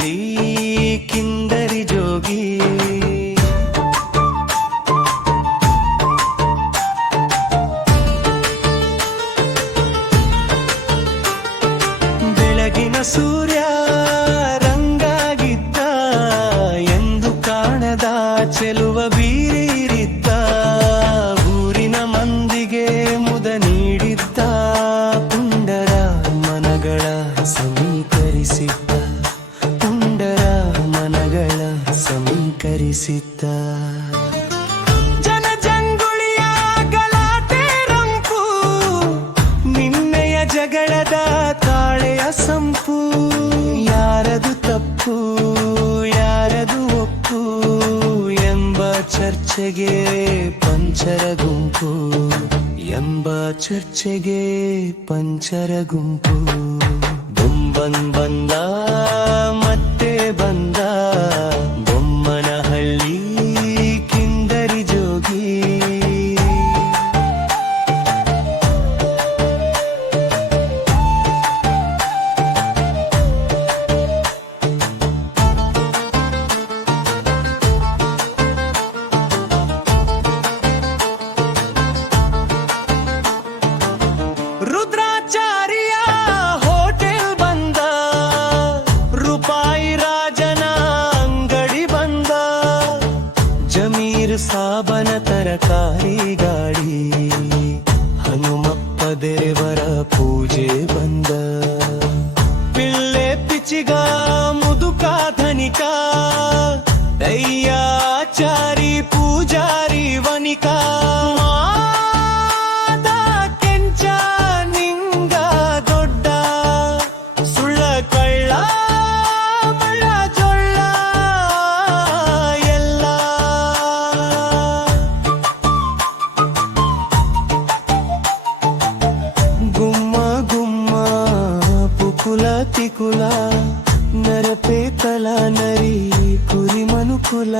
ಬೊಮ್ಮನಹಳ್ಳಿ ಕಿಂದರಿ ಜೋಗಿ ಬೆಳಗಿನ ಸೂರ್ಯ ರಂಗಾಗಿದ್ದ ಎಂದು ಕಾಣದ ಚೆಲುವ ಬೀರಿರಿದ್ದ ಊರಿನ ಮಂದಿಗೆ ಮುದ ನೀಡಿದ್ದ ಪುಂಡರ ಮನಗಳ ಸಮೀಕರಿಸಿದ್ದ ಪುಂಡರ ಮನಗಳ ಸಮೀಕರಿಸಿದ್ದ ಜನಜಂಗುಳಿಯ ಗಲಾಟೆ ರಂಪು ನಿನ್ನೆಯ ಜಗಳದ ತಾಳೆಯ ಸಂಪು ಯಾರದು ತಪ್ಪು ಯಾರದು ಒಪ್ಪು ಎಂಬ ಚರ್ಚೆಗೆ ಪಂಚರ ಗುಂಪು ಎಂಬ ಚರ್ಚೆಗೆ ಪಂಚರ ಗುಂಪು ಬೊಂಬನ್ ಬಂದ ಮತ್ತೆ ಬಂದ ಬೊಮ್ಮನಹಳ್ಳಿ ಕಿಂದರಿ ಜೋಗಿ ರುದ್ರಾಚಾರ್ಯ ಹೋಟೆಲ್ ಬಂದ ರೂಪಾಯಿ ರಾಜನ ಅಂಗಡಿ ಬಂದ ಜಮೀರ್ ಸಾಬನ ತರಕಾರಿ ಗಾಡಿ ಹನುಮಪ್ಪ ದೇವರ ಪೂಜೆ ಬಂದ ಪಿಳ್ಳೆ ಪಿಚಿಗ ಮುದುಕ ಧನಿಕ ದಯ್ಯಾಚಾರಿ ಪೂಜಾರಿ ವನಿಕ ಕುಲ ತಿಕುಲ ನರಪೇತಲ ನರಿ ಕುರಿ ಮನುಕುಲ